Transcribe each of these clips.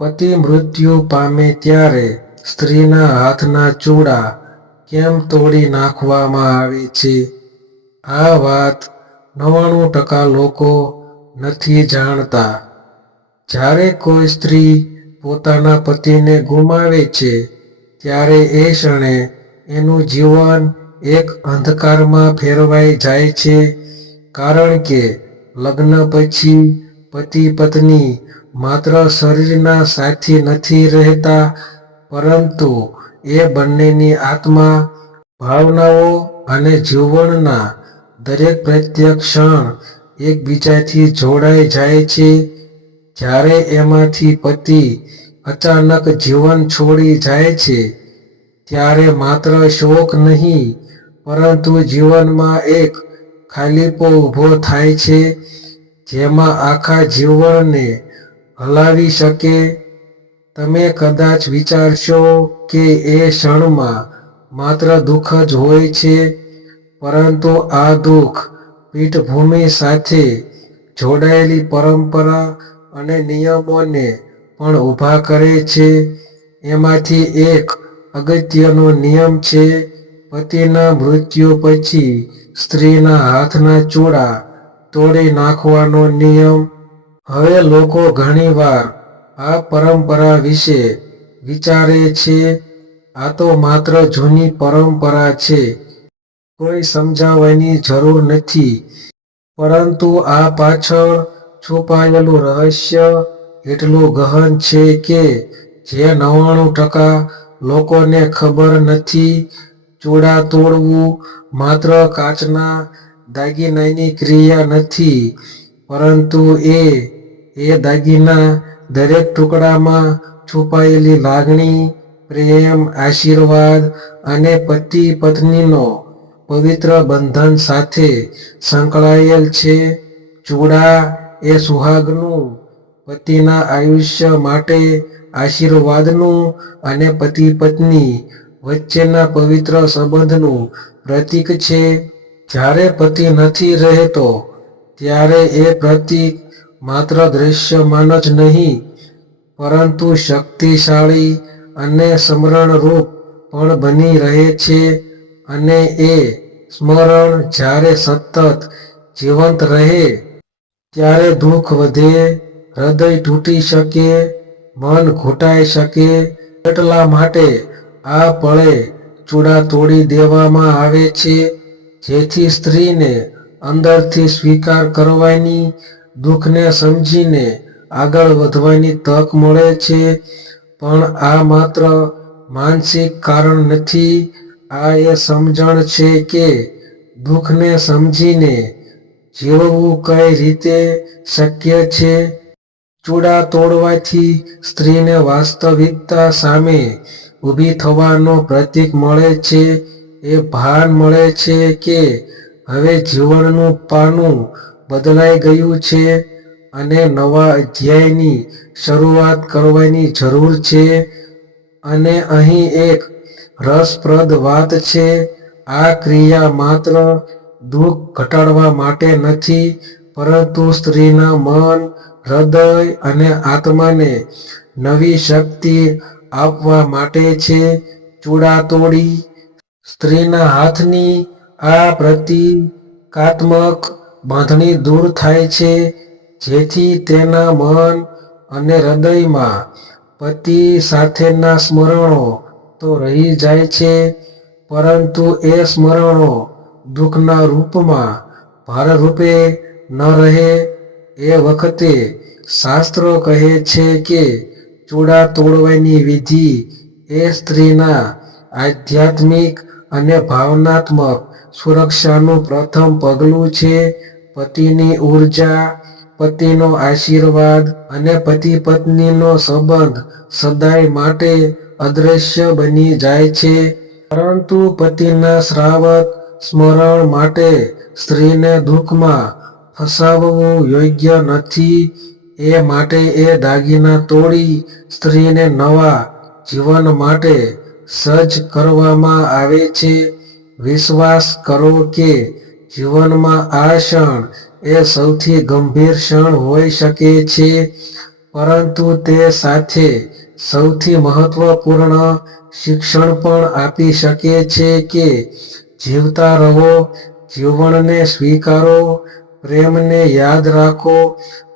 પતિ મૃત્યુ પામે ત્યારે સ્ત્રીના હાથના ચૂડા કેમ તોડી નાખવામાં આવે છે? આ વાત નવ્વાણું ટકા લોકો નથી જાણતા. જ્યારે કોઈ સ્ત્રી પોતાના પતિને ગુમાવે છે, ત્યારે એ ક્ષણે એનું જીવન એક અંધકારમાં ફેરવાઈ જાય છે. કારણ કે લગ્ન પછી પતિ પત્ની માત્ર શરીરના સાથી નથી રહેતા, પરંતુ એ બંનેની આત્મા, ભાવનાઓ અને જીવનના દરેક પ્રત્યેક ક્ષણ એકબીજાથી જોડાઈ જાય છે. જ્યારે એમાંથી પતિ અચાનક જીવન છોડી જાય છે, ત્યારે માત્ર શોક નહીં, પરંતુ જીવનમાં એક ખાલીપો ઊભો થાય છે, જેમાં આખા જીવનને હલાવી શકે? તમે કદાચ વિચારશો કે એ ક્ષણમાં માત્ર દુઃખ જ હોય છે, પરંતુ આ દુઃખ પીઠભૂમિ સાથે જોડાયેલી પરંપરા અને નિયમોને પણ ઊભા કરે છે. એમાંથી એક અગત્યનો નિયમ છે, પતિના મૃત્યુ પછી સ્ત્રીના હાથના ચૂડા તોડી નાખવાનો નિયમ. હવે લોકો ઘણીવાર આ પરંપરા વિશે વિચારે છે, આ તો માત્ર જૂની પરંપરા છે, કોઈ સમજાવવાની જરૂર નથી. પરંતુ આ પાછળ છુપાયેલું રહસ્ય એટલું ગહન છે કે જે નવ્વાણું ટકા લોકોને ખબર નથી. ચૂડા તોડવું માત્ર કાચના દાગીનાની ક્રિયા નથી, પરંતુ એ એ દાગીના દરેક ટુકડામાં છુપાયેલી લાગણી, પ્રેમ, આશીર્વાદ અને પતિ પત્નીનો પવિત્ર બંધન સાથે સંકળાયેલ છે. ચૂડા એ સુહાગનું, પતિના આયુષ્ય માટે આશીર્વાદનું અને પતિ પત્ની વચ્ચેના પવિત્ર સંબંધનું પ્રતીક છે. જ્યારે પતિ નથી રહેતો, ત્યારે એ પ્રતીક માત્ર દ્રશ્યમાન જ નહીં, પરંતુ શક્તિશાળી અને સ્મરણરૂપ પણ બની રહે છે અને એ સ્મરણ જ્યારે સતત જીવંત રહે, ત્યારે દુઃખ વધે, હૃદય તૂટી શકે, મન ઘૂંટાઈ શકે, એટલા માટે આ પળે ચૂડા તોડી દેવામાં આવે છે, જેથી સ્ત્રીને અંદરથી સ્વીકાર કરવાની દુઃખને સમજીને આગળ વધવાની તક મળે છે, પણ આ માત્ર માનસિક કારણ નથી. આ એ સમજણ છે કે દુઃખને સમજીને જીવવું કઈ રીતે શક્ય છે? ચૂડા તોડવાથી સ્ત્રીને વાસ્તવિકતા સામે ઊભી થવાનો પ્રતીક મળે છે. એ ભાન મળે છે કે હવે જીવનનું પાનું બદલાઈ ગયું છે અને નવા અધ્યાયની શરૂઆત કરવાની જરૂર છે. અને અહીં એક રસપ્રદ વાત છે, આ ક્રિયા માત્ર દુઃખ ઘટાડવા માટે નથી, પરંતુ સ્ત્રીના મન, હૃદય અને આત્માને નવી શક્તિ આપવા માટે છે. ચૂડા તોડી સ્ત્રીના હાથની આ પ્રતિકાત્મક બાંધણી દૂર થાય છે, જેથી તેના મન અને હૃદયમાં પતિ સાથેના સ્મરણો તો રહી જાય છે, પરંતુ એ સ્મરણો દુઃખના રૂપમાં ભારરૂપે ન રહે. એ વખતે શાસ્ત્રો કહે છે કે ચૂડા તોડવાની વિધિ એ સ્ત્રીના આધ્યાત્મિક અને ભાવનાત્મક સુરક્ષાનું પ્રથમ પગલું છે પતિની ઊર્જા, પતિનો આશીર્વાદ અને પતિ પત્નીનો સંબંધ સદાય માટે અદ્રશ્ય બની જાય છે. પરંતુ પતિના શ્રાવક સ્મરણ માટે સ્ત્રીને દુઃખમાં ફસાવવું યોગ્ય નથી. એ માટે એ દાગીના તોડી સ્ત્રીને નવા જીવન માટે સજ્જ કરવામાં આવે છે. વિશ્વાસ કરો કે જીવનમાં આ ક્ષણ એ સૌથી ગંભીર ક્ષણ હોઈ શકે છે. પરંતુ તે સાથે સૌથી મહત્વપૂર્ણ શિક્ષણ પણ આપી શકે છે કે જીવતા રહો, જીવનને સ્વીકારો, પ્રેમને યાદ રાખો,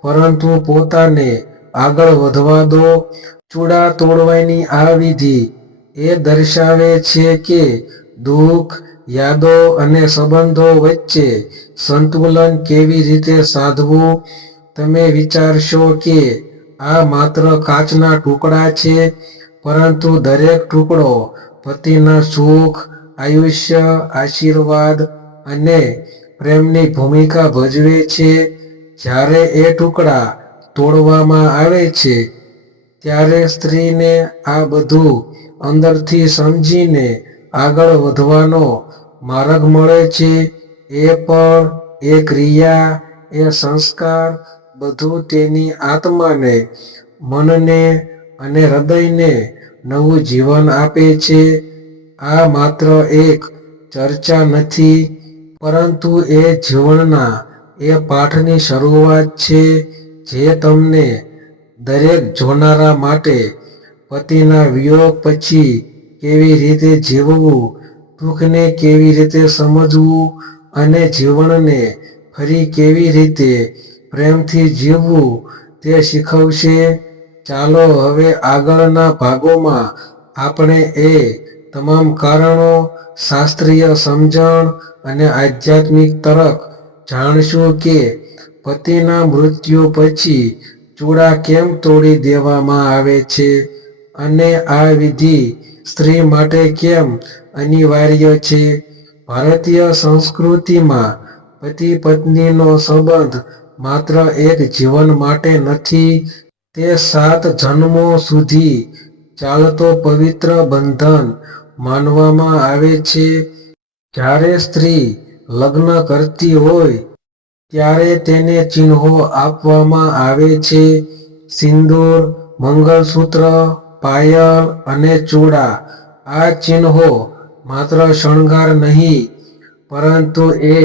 પરંતુ પોતાને આગળ વધવા દો. ચૂડા તોડવાની આ વિધિ એ દર્શાવે છે કે દુઃખ, યાદો અને સંબંધો વચ્ચે સંતુલન કેવી રીતે સાધવું? તમે વિચારશો કે આ માત્ર કાચના ટુકડા છે, પરંતુ દરેક ટુકડો પતિના સુખ, આયુષ્ય, આશીર્વાદ અને પ્રેમની ભૂમિકા ભજવે છે. જ્યારે એ ટુકડા તોડવામાં આવે છે ત્યારે સ્ત્રીને આ બધું અંદરથી સમજીને આગળ વધવાનો માર્ગ મળે છે. એ પણ એ ક્રિયા, એ સંસ્કાર બધું તેની આત્માને, મનને અને હૃદયને નવું જીવન આપે છે. આ માત્ર એક ચર્ચા નથી, પરંતુ એ જીવનના એ પાઠની શરૂઆત છે. જે તમને દરેક જોનારા માટે પતિના વિયોગ પછી કેવી રીતે જીવવું, દુઃખને કેવી રીતે સમજવું અને જીવનને ફરી કેવી રીતે પ્રેમથી જીવવું તે શીખવશે? ચાલો હવે આગળના ભાગોમાં આપણે એ તમામ કારણો, શાસ્ત્રીય સમજણ અને આધ્યાત્મિક તરફ જાણશું કે પતિના મૃત્યુ પછી ચૂડા કેમ તોડી દેવામાં આવે છે? અને આ વિધિ સ્ત્રી માટે કેમ અનિવાર્ય છે? ભારતીય સંસ્કૃતિમાં પતિ પત્નીનો સંબંધ માત્ર એક જીવન માટે નથી, તે સાત જન્મો સુધી ચાલતો પવિત્ર બંધન માનવામાં આવે છે. જ્યારે સ્ત્રી લગ્ન કરતી હોય ત્યારે તેને ચિહ્નો આપવામાં આવે છે. સિંદૂર, મંગળસૂત્ર, પાયલ અને ચૂડા. આ ચિહ્નો માત્ર શણગાર નહીં, પરંતુ એ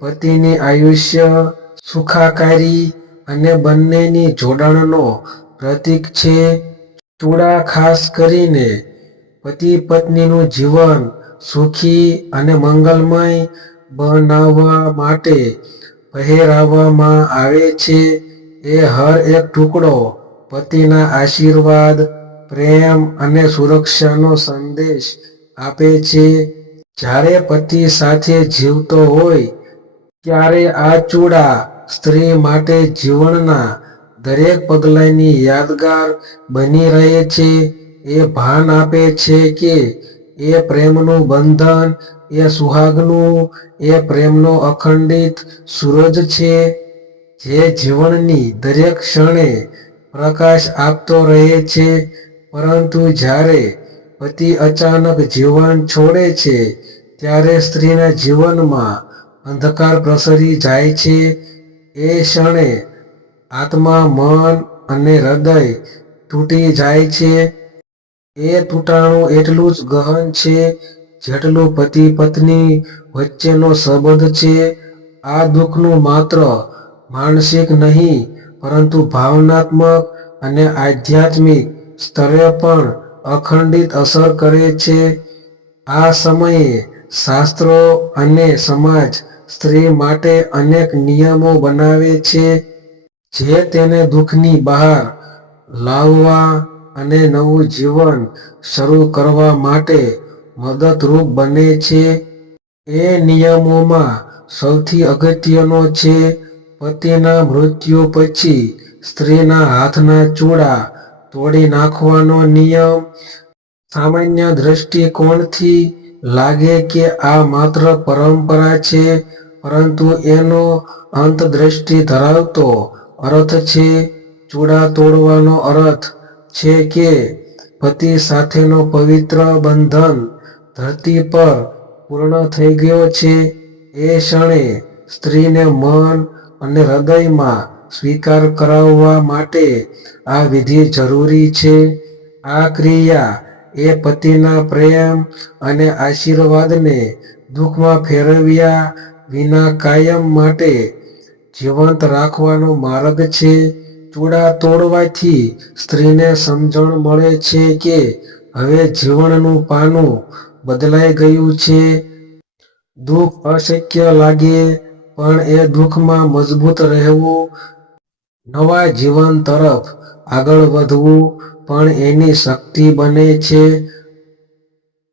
પતિની આયુષ્ય સુખાકારી અને બંનેની જોડાણનો પ્રતીક છે. ચૂડા ખાસ કરીને પતિ પત્નીનું જીવન સુખી અને મંગલમય બનાવવા માટે પહેરાવવામાં આવે છે એ હર એક ટુકડો, પતિના આશીર્વાદ, પ્રેમ અને સુરક્ષાનો સંદેશ આપે છે. જ્યારે પતિ સાથે જીવતો હોય, ત્યારે આ ચૂડા સ્ત્રી માટે જીવનના દરેક પગલાની યાદગાર બની રહે છે. એ ભાન આપે છે કે એ પ્રેમનું બંધન એ સુહાગનું, એ પ્રેમનો અખંડિત સૂરજ છે, જે જીવનની દરેક ક્ષણે પ્રકાશ આપતો રહે છે, પરંતુ જ્યારે પતિ અચાનક જીવન છોડે છે, ત્યારે સ્ત્રીના જીવનમાં અંધકાર પ્રસરી જાય છે. એ ક્ષણે આત્મા, મન અને હૃદય તૂટી જાય છે. એ તૂટાણું એટલું જ ગહન છે જેટલું પતિ પત્ની વચ્ચેનો સંબંધ છે, આ દુઃખનું માત્ર માનસિક નહીં, પરંતુ ભાવનાત્મક અને આધ્યાત્મિક સ્તરે પણ અખંડિત અસર કરે છે. આ સમયે શાસ્ત્રો અને સમાજ સ્ત્રી માટે અનેક નિયમો બનાવે છે, જે તેને દુઃખની બહાર લાવવા અને નવું જીવન શરૂ કરવા માટે મદદરૂપ બને છે. એ નિયમોમાં સૌથી અગત્યનો છે પતિના મૃત્યુ પછી સ્ત્રીના હાથના ચૂડા તોડી નાખવાનો નિયમ. સામાન્ય દ્રષ્ટિકોણથી લાગે કે આ માત્ર પરંપરા છે, પરંતુ એનો અંતદ્રષ્ટિ ધરાવતો અર્થ છે. ચૂડા તોડવાનો અર્થ છે કે પતિ સાથેનો પવિત્ર બંધન ધરતી પર પૂર્ણ થઈ ગયો છે. એ ક્ષણે સ્ત્રીને મન અને હૃદયમાં સ્વીકાર કરાવવા માટે આ વિધિ જરૂરી છે. આ ક્રિયા એ પતિના પ્રેમ અને આશીર્વાદને દુઃખમાં ફેરવ્યા વિના કાયમ માટે જીવંત રાખવાનો માર્ગ છે. ચૂડા તોડવાથી સ્ત્રીને સમજણ મળે છે કે હવે જીવનનું પાનું બદલાઈ ગયું છે. દુઃખ અશક્ય લાગે, પણ એ દુઃખમાં મજબૂત રહેવું. નવા જીવન તરફ આગળ વધવું, પણ એની શક્તિ બને છે.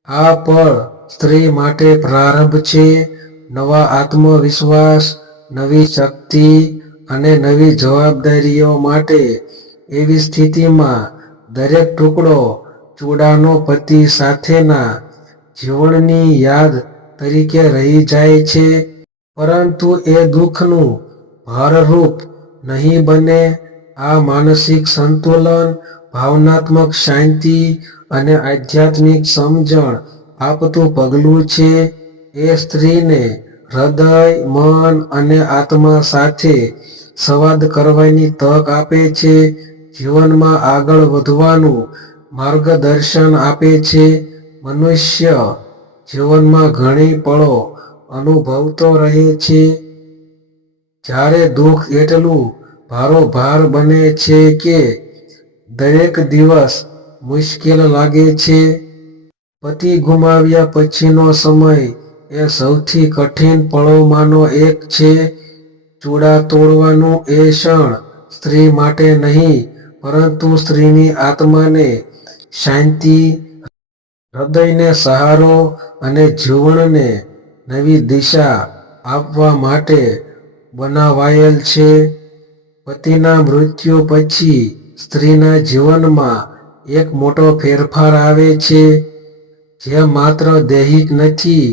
આ પળ સ્ત્રી માટે પ્રારંભ છે. નવા આત્મવિશ્વાસ, નવી શક્તિ અને નવી જવાબદારીઓ માટે એવી સ્થિતિમાં દરેક ટુકડો ચૂડાનો પતિ સાથેના જીવનની યાદ તરીકે રહી જાય છે. પરંતુ એ દુઃખનું ભારરૂપ નહીં બને. આ માનસિક સંતુલન, ભાવનાત્મક શાંતિ અને આધ્યાત્મિક સમજણ આપતું પગલું છે. એ સ્ત્રીને હૃદય, મન અને આત્મા સાથે સંવાદ કરવાની તક આપે છે. જીવનમાં આગળ વધવાનું માર્ગદર્શન આપે છે. મનુષ્ય જીવનમાં ઘણી પળો અનુભવતો રહે છે. જ્યારે દુઃખ એટલું ભારોભાર બને છે કે દરેક દિવસ મુશ્કેલ લાગે છે. પતિ ગુમાવ્યા પછીનો સમય એ સૌથી કઠિન પળોમાંનો એક છે. ચૂડા તોડવાનું એ ક્ષણ સ્ત્રી માટે નહીં, પરંતુ સ્ત્રીની આત્માને શાંતિ હૃદયને સહારો અને જીવનને નવી દિશા આપવા માટે બનાવાયેલ છે. પતિના મૃત્યુ પછી સ્ત્રીના જીવનમાં એક મોટો ફેરફાર આવે છે, જે માત્ર દૈહિક નથી,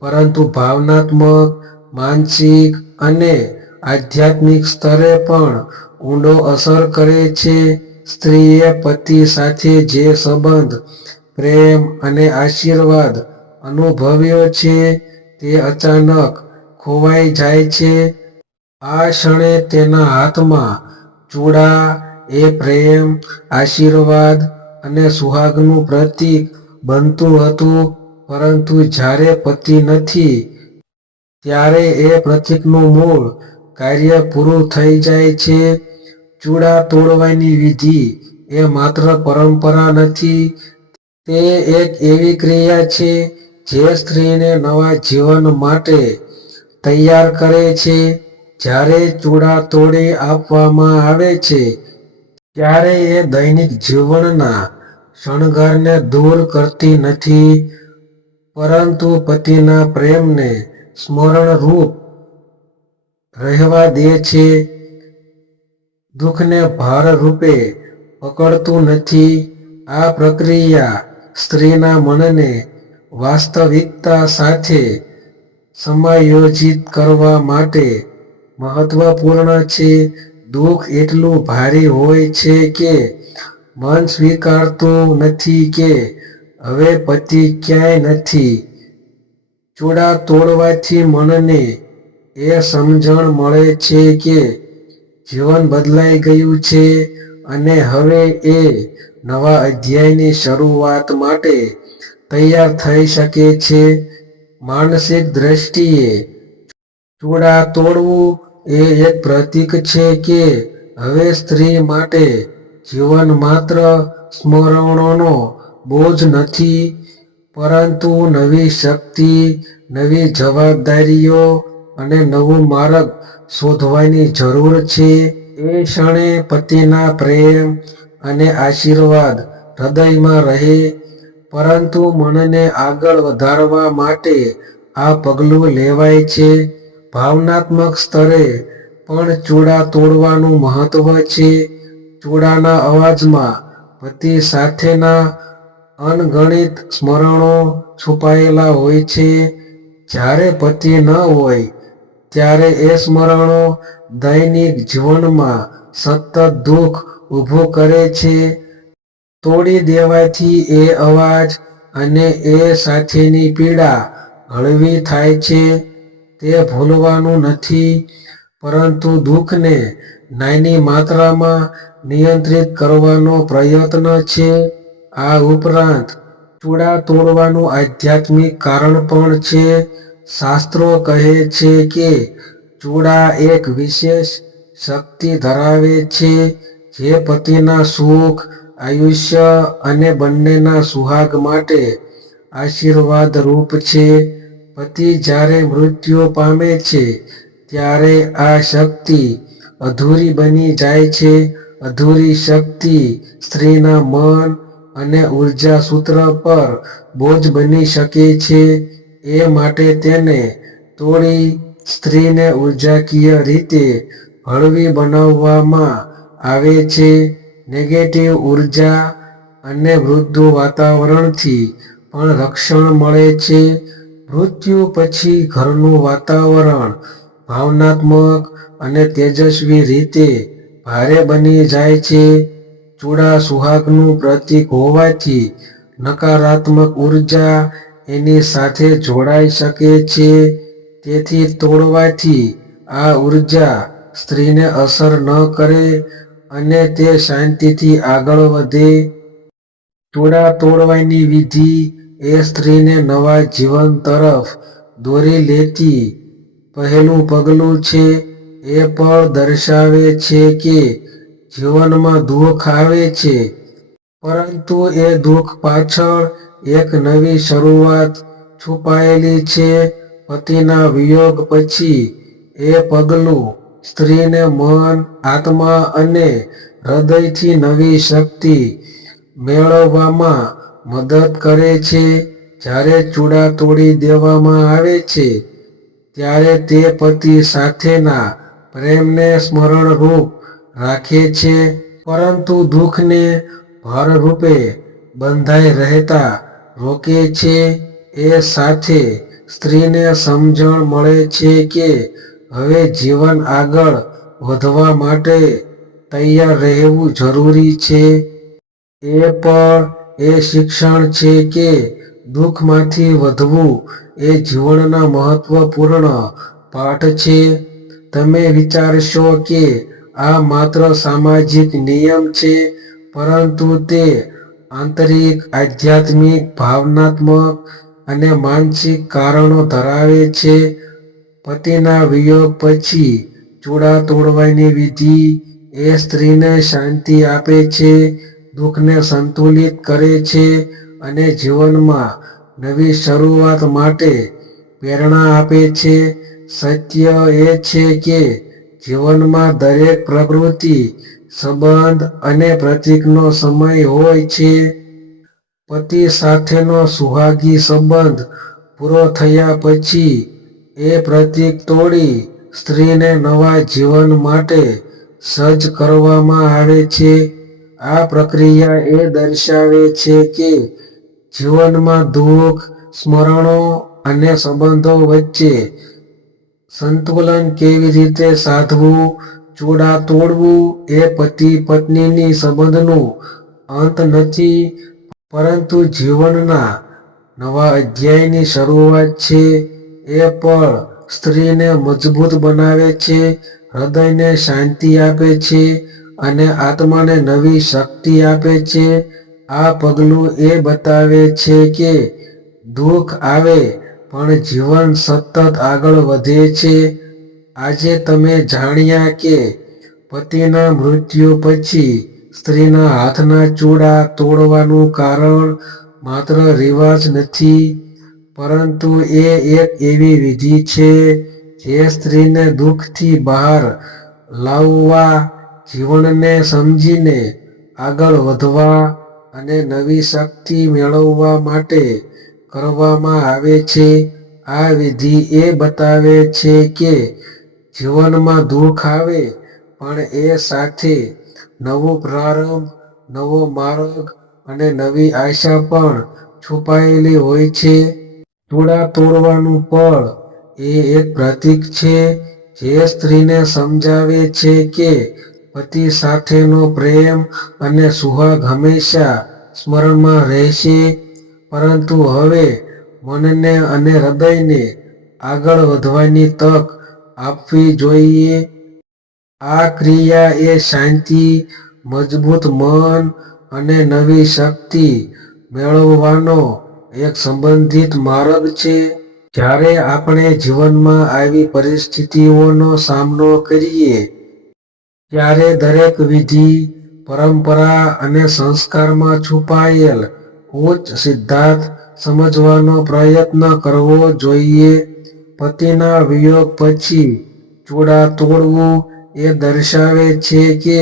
પરંતુ ભાવનાત્મક, માનસિક અને આધ્યાત્મિક સ્તરે પણ ઊંડો અસર કરે છે. સ્ત્રીએ પતિ સાથે જે સંબંધ પ્રેમ અને આશીર્વાદ અનુભવ્યો છે તે અચાનક ખોવાઈ જાય છે. આ ક્ષણે તેના હાથમાં ચૂડા, એ પ્રેમ, આશીર્વાદ અને સુહાગનું પ્રતીક બનતું હતું, પરંતુ જ્યારે પતિ નથી, ત્યારે એ પ્રતીકનું મૂળ કાર્ય પૂરું થઈ જાય છે. ચૂડા તોડવાની વિધિ એ માત્ર પરંપરા નથી તે એક એવી ક્રિયા છે જે સ્ત્રીને નવા જીવન માટે તૈયાર કરે છે, જ્યારે ચૂડા તોડી આપવામાં આવે છે, ત્યારે એ દૈનિક જીવનના શણગારને દૂર કરતી નથી, પરંતુ પતિના પ્રેમને સ્મરણરૂપ રહેવા દે છે. દુઃખને ભાર રૂપે પકડતું નથી. આ પ્રક્રિયા સ્ત્રીના મનને વાસ્તવિકતા સાથે સમાયોજિત કરવા માટે મહત્વપૂર્ણ છે. દુઃખ એટલું ભારે હોય છે કે મન સ્વીકારતું નથી કે હવે પતિ ક્યાંય નથી. ચૂડા તોડવાથી મનને એ સમજણ મળે છે કે જીવન બદલાઈ ગયું છે અને હવે એ નવા અધ્યાયની શરૂઆત માટે તૈયાર થઈ શકે છે. માનસિક દ્રષ્ટિએ ચૂડા તોડવું એ એક પ્રતીક છે કે હવે સ્ત્રી માટે જીવન માત્ર સ્મરણોનો બોજ નથી, પરંતુ નવી શક્તિ, નવી જવાબદારીઓ અને નવું માર્ગ શોધવાની જરૂર છે. એ ક્ષણે પતિના પ્રેમ અને આશીર્વાદ હૃદયમાં રહે, પરંતુ મનને આગળ વધારવા માટે આ પગલું લેવાય છે. ભાવનાત્મક સ્તરે પણ ચૂડા તોડવાનું મહત્વ છે. ચૂડાના અવાજમાં પતિ સાથેના અનગણિત સ્મરણો છુપાયેલા હોય છે. જ્યારે પતિ ન હોય, ત્યારે એ સ્મરણો દૈનિક જીવનમાં સતત દુઃખ ઊભું કરે છે, તોડી દેવાથી એ અવાજ અને એ સાથેની પીડા હળવી થાય છે, તે ભૂલવાનું નથી, પરંતુ દુઃખને નાની માત્રામાં નિયંત્રિત કરવાનો પ્રયત્ન છે. આ ઉપરાંત, ચૂડા તોડવાનું આધ્યાત્મિક કારણ પણ છે. શાસ્ત્રો કહે છે કે ચૂડા એક વિશેષ શક્તિ ધરાવે છે. જે પતિના સુખ, આયુષ્ય અને બંનેના સુહાગ માટે આશીર્વાદ રૂપ છે. પતિ જ્યારે મૃત્યુ પામે છે, ત્યારે આ શક્તિ અધૂરી બની જાય છે. અધૂરી શક્તિ સ્ત્રીના મન અને ઊર્જા સૂત્ર પર બોજ બની શકે છે. એ માટે તેને તોડી સ્ત્રીને ઉર્જાકીય રીતે હળવી બનાવવામાં આવે છે. નેગેટિવ ઊર્જા અને વૃદ્ધ વાતાવરણથી પણ રક્ષણ મળે છે. મૃત્યુ પછી ઘરનું વાતાવરણ ભાવનાત્મક અને તેજસ્વી રીતે ભારે બની જાય છે. ચૂડા સુહાગનું પ્રતીક હોવાથી નકારાત્મક ઊર્જા એની સાથે જોડાઈ શકે છે. તેથી તોડવાથી આ ઊર્જા સ્ત્રીને અસર ન કરે અને તે શાંતિથી આગળ વધે. તોડા તોડવાની વિધિ એ સ્ત્રીને નવા જીવન તરફ દોરી લેતી. પહેલું પગલું છે એ પણ દર્શાવે છે કે જીવનમાં દુઃખ આવે છે. પરંતુ એ દુઃખ પાછળ એક નવી શરૂઆત છુપાયેલી છે. પતિના વિયોગ પછી એ પગલું સ્ત્રીને મન, આત્મા અને હૃદયથી નવી શક્તિ મેળવવામાં મદદ કરે છે. જ્યારે ચૂડા તોડી દેવામાં આવે છે, ત્યારે તે પતિ સાથેના પ્રેમને સ્મરણરૂપ રાખે છે. પરંતુ દુઃખને ભારરૂપે બંધાઈ રહેતા રોકે છે. એ સાથે સ્ત્રીને સમજણ મળે છે કે હવે જીવન આગળ વધવા માટે તૈયાર રહેવું જરૂરી છે. એ પણ એ શિક્ષણ છે કે દુઃખમાંથી વધવું એ જીવનના મહત્વપૂર્ણ પાઠ છે. તમે વિચારશો કે આ માત્ર સામાજિક નિયમ છે, પરંતુ તે આંતરિક, આધ્યાત્મિક, ભાવનાત્મક અને માનસિક કારણો ધરાવે છે. પતિના વિયોગ પછી ચૂડા તોડવાની વિધિ એ સ્ત્રીને શાંતિ આપે છે, દુઃખને સંતુલિત કરે છે અને જીવનમાં નવી શરૂઆત માટે પ્રેરણા આપે છે. સત્ય એ છે કે જીવનમાં દરેક પ્રકૃતિ, સંબંધ અને પ્રતીકનો સમય હોય છે. પતિ સાથેનો સુહાગી સંબંધ પૂરો થયા પછી એ પ્રતીક તોડી સ્ત્રીને નવા જીવન માટે સજ્જ કરવામાં આવે છે. આ પ્રક્રિયા એ દર્શાવે છે કે જીવનમાં દુઃખ, સ્મરણો અને સંબંધો વચ્ચે સંતુલન કેવી રીતે સાધવું ચૂડા તોડવું એ પતિ પત્નીની સંબંધનું અંત નથી, પરંતુ જીવનના નવા અધ્યાયની શરૂઆત છે. એ પણ સ્ત્રીને મજબૂત બનાવે છે, હૃદયને શાંતિ આપે છે અને આત્માને નવી શક્તિ આપે છે. આ પગલું એ બતાવે છે કે દુઃખ આવે, પણ જીવન સતત આગળ વધે છે. આજે તમે જાણ્યા કે પતિના મૃત્યુ પછી સ્ત્રીના હાથના ચૂડા તોડવાનું કારણ માત્ર રિવાજ નથી. પરંતુ એ એક એવી વિધિ છે જે સ્ત્રીને દુઃખથી બહાર લાવવા, જીવનને સમજીને આગળ વધવા અને નવી શક્તિ મેળવવા માટે કરવામાં આવે છે. આ વિધિ એ બતાવે છે કે જીવનમાં દુઃખ આવે, પણ એ સાથે નવો પ્રારંભ, નવો માર્ગ અને નવી આશા પણ છુપાયેલી હોય છે. ચૂડા તોડવાનું પળ એ એક પ્રતીક છે, જે સ્ત્રીને સમજાવે છે કે પતિ સાથેનો પ્રેમ અને સુહાગ હંમેશા સ્મરણમાં રહેશે. પરંતુ હવે મનને અને હૃદયને આગળ વધવાની તક આપવી જોઈએ. આ ક્રિયા એ શાંતિ, મજબૂત મન અને નવી શક્તિ મેળવવાનો એક સંબંધિત માર્ગ છે. જ્યારે આપણે જીવનમાં આવી પરિસ્થિતિઓનો સામનો કરીએ, ત્યારે દરેક વિધિ, પરંપરા અને સંસ્કારમાં છુપાયેલ ઉચ્ચ સિદ્ધાંત સમજવાનો પ્રયત્ન કરવો જોઈએ. પતિના વિયોગ પછી ચૂડા તોડવું એ દર્શાવે છે કે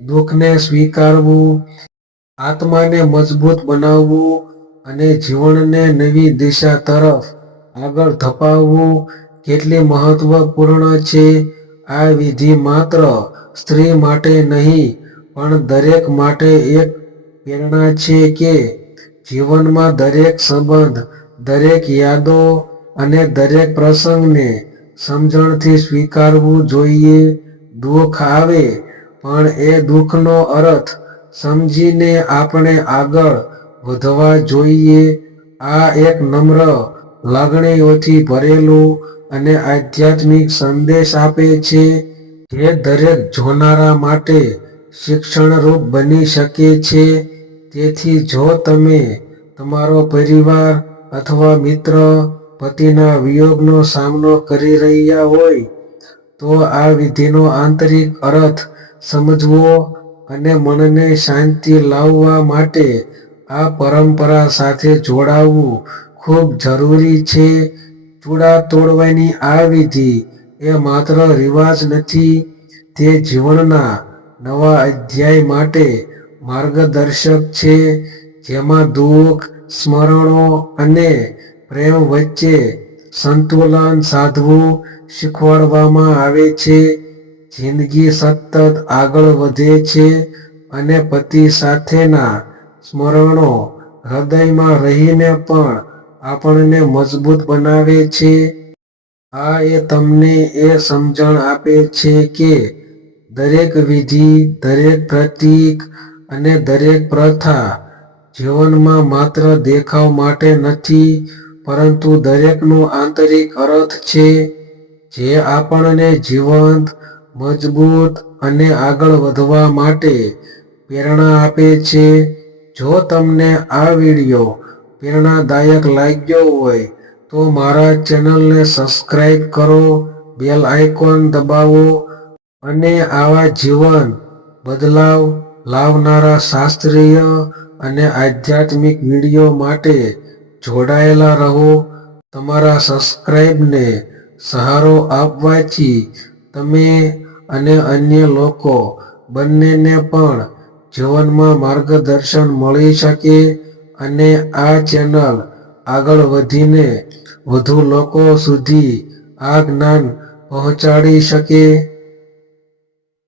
દુઃખને સ્વીકારવું, આત્માને મજબૂત બનાવવું અને જીવનને નવી દિશા તરફ આગળ ધપાવવું કેટલી મહત્વપૂર્ણ છે? આ વિધિ માત્ર સ્ત્રી માટે નહીં, પણ દરેક માટે એક પ્રેરણા છે કે જીવનમાં દરેક સંબંધ, દરેક યાદો અને દરેક પ્રસંગને સમજણથી સ્વીકારવું જોઈએ. દુઃખ આવે, પણ એ દુઃખનો અર્થ સમજીને આપણે આગળ વધવા જોઈએ. આ એક નમ્ર લાગણીઓથી ભરેલું અને આધ્યાત્મિક સંદેશ આપે છે જે દરેક જોનારા માટે શિક્ષણરૂપ બની શકે છે. તેથી જો તમે તમારો પરિવાર અથવા મિત્ર પતિના વિયોગનો સામનો કરી રહ્યા હોય, તો આ વિધિનો આંતરિક અર્થ સમજવો અને મનને શાંતિ લાવવા માટે આ પરંપરા સાથે જોડાવવું ખૂબ જરૂરી છે. ચૂડા તોડવાની આ વિધિ એ માત્ર રિવાજ નથી, તે જીવનના નવા અધ્યાય માટે માર્ગદર્શક છે, જેમાં દુઃખ, સ્મરણો અને પ્રેમ વચ્ચે સંતુલન સાધવું શીખવાડવામાં આવે છે. જિંદગી સતત આગળ વધે છે અને પતિ સાથેના સ્મરણો હૃદયમાં રહીને પણ આપણને મજબૂત બનાવે છે. આ એ તમને એ સમજણ આપે છે કે દરેક વિધિ, દરેક પ્રતીક અને દરેક પ્રથા જીવનમાં માત્ર દેખાવ માટે નથી, પરંતુ દરેકનું આંતરિક અર્થ છે જે આપણને જીવંત, મજબૂત અને આગળ વધવા માટે પ્રેરણા આપે છે. જો તમને આ વિડિયો પ્રેરણાદાયક લાગ્યો હોય, તો મારા ચેનલને સબસ્ક્રાઇબ કરો, બેલ આઇકોન દબાવો અને આવા જીવન બદલાવ લાવનારા શાસ્ત્રીય અને આધ્યાત્મિક વીડિયો માટે જોડાયેલા રહો. તમારા સબસ્ક્રાઇબને સહારો આપવાથી તમે અને અન્ય લોકો બંનેને પણ જીવનમાં માર્ગદર્શન મળી શકે અને આ ચેનલ આગળ વધીને વધુ લોકો સુધી આ જ્ઞાન પહોંચાડી શકે.